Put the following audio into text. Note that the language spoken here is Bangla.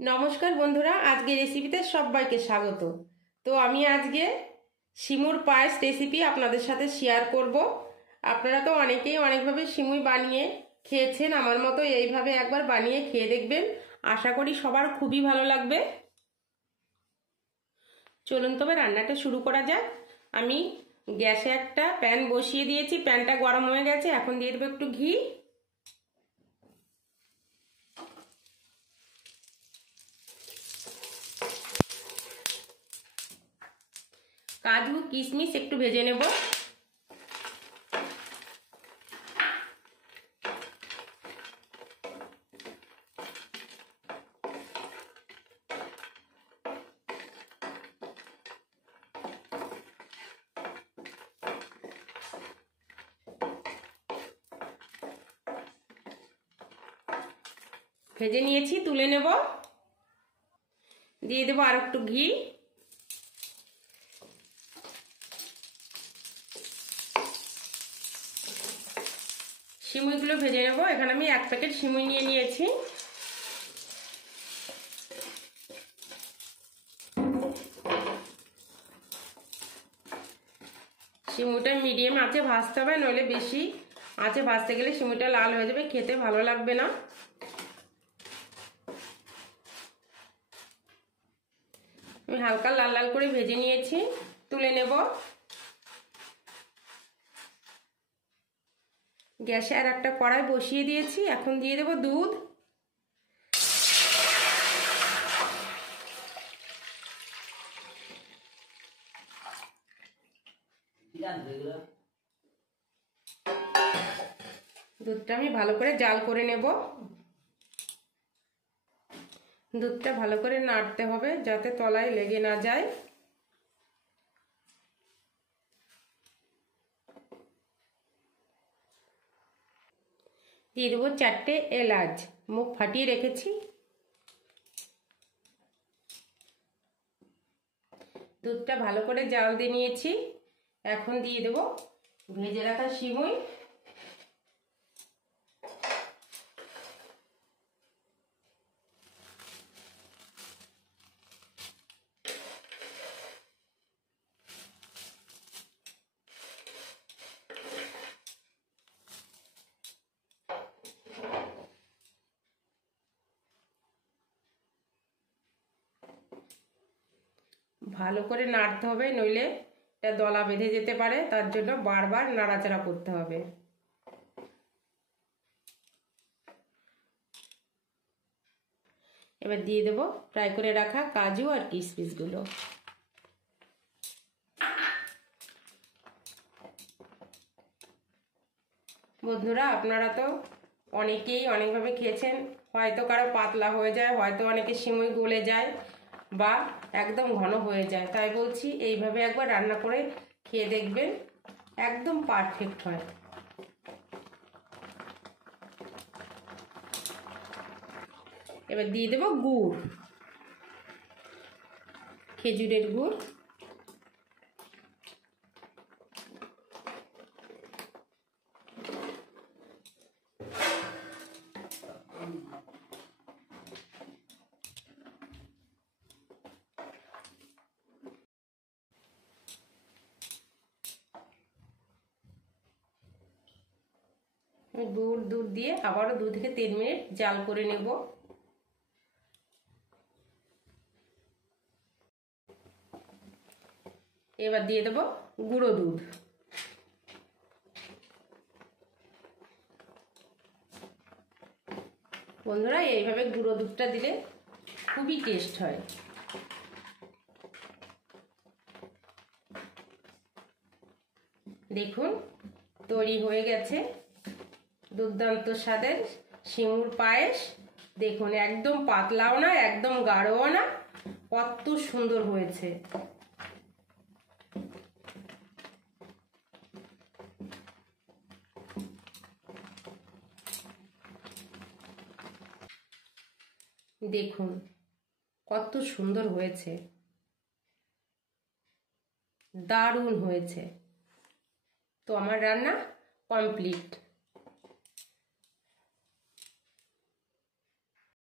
নমস্কার বন্ধুরা, আজকে রেসিপিতে সবাইকে স্বাগত। তো আমি আজকে সিমুর পায়েস রেসিপি আপনাদের সাথে শেয়ার করব। আপনারা তো অনেকেই অনেকভাবে সিমুই বানিয়ে খেয়েছেন, আমার মতো এইভাবে একবার বানিয়ে খেয়ে দেখবেন। আশা করি সবার খুবই ভালো লাগবে। চলুন তবে রান্নাটা শুরু করা যাক। আমি গ্যাসে একটা প্যান বসিয়ে দিয়েছি, প্যানটা গরম হয়ে গেছে। এখন দিয়ে দেবো একটু ঘি। কাজু কিশমিশ একটু ভেজে নেব। ভেজে নিয়েছি, তুলে নেব। দিয়ে দেবো আর একটু ঘি। সিমুইগুলো ভেজে নেব। এখানে আমি 1 প্যাকেট সিমুই নিয়ে নিয়েছি। সিমুইটা মিডিয়াম আঁচে ভাজতে হবে, নইলে বেশি আঁচে ভাজতে গেলে সিমুইটা লাল হয়ে যাবে, খেতে ভালো লাগবে না। আমি হালকা লাল লাল করে ভেজে নিয়েছি, তুলে নেব। গ্যাসে আর একটা কড়াই বসিয়ে দিয়েছি। এখন দিয়ে দেব দুধ। দুধটা আমি ভালো করে জাল করে নেব। দুধটা ভালো করে নাড়তে হবে যাতে তলায় লেগে না যায়। দিয়ে দেবো 4টে এলাচ, মুখ ফাটিয়ে রেখেছি। দুধটা ভালো করে জাল দিয়ে নিয়েছি। এখন দিয়ে দেবো ভেজে রাখা সিমুই। ভালো করে নাড়তে হবে, নইলে এটা দলা বেঁধে যেতে পারে, তার জন্য বারবার নাড়াচাড়া করতে হবে। এবার দিয়ে দেব ফ্রাই করে রাখা কাজু আর কিশমিশগুলো। বন্ধুরা, আপনারা তো অনেকেই অনেকভাবে খেয়েছেন। হয়তো কারো পাতলা হয়ে যায়, হয়তো অনেকে সিমুই গলে যায়, বা একদম ঘন হয়ে যায়। তাই বলছি এইভাবে একবার রান্না করে খেয়ে দেখবেন, একদম পারফেক্ট হয়। এবার দিয়ে দেব গুড়, খেজুরের গুড়। গুড় দুধ দিয়ে আবারও 2 থেকে 3 মিনিট জাল করে নেব। এবার দিয়ে দেব গুঁড়ো দুধ। বন্ধুরা, এইভাবে গুঁড়ো দুধটা দিলে খুবই টেস্ট হয়। দেখুন তৈরি হয়ে গেছে দুর্দান্ত স্বাদের সিমুর পায়েস। দেখুন একদম পাতলাও না, একদম গাঢ়ও না, কত সুন্দর হয়েছে। দেখুন কত সুন্দর হয়েছে, দারুণ হয়েছে। তো আমার রান্না কমপ্লিট।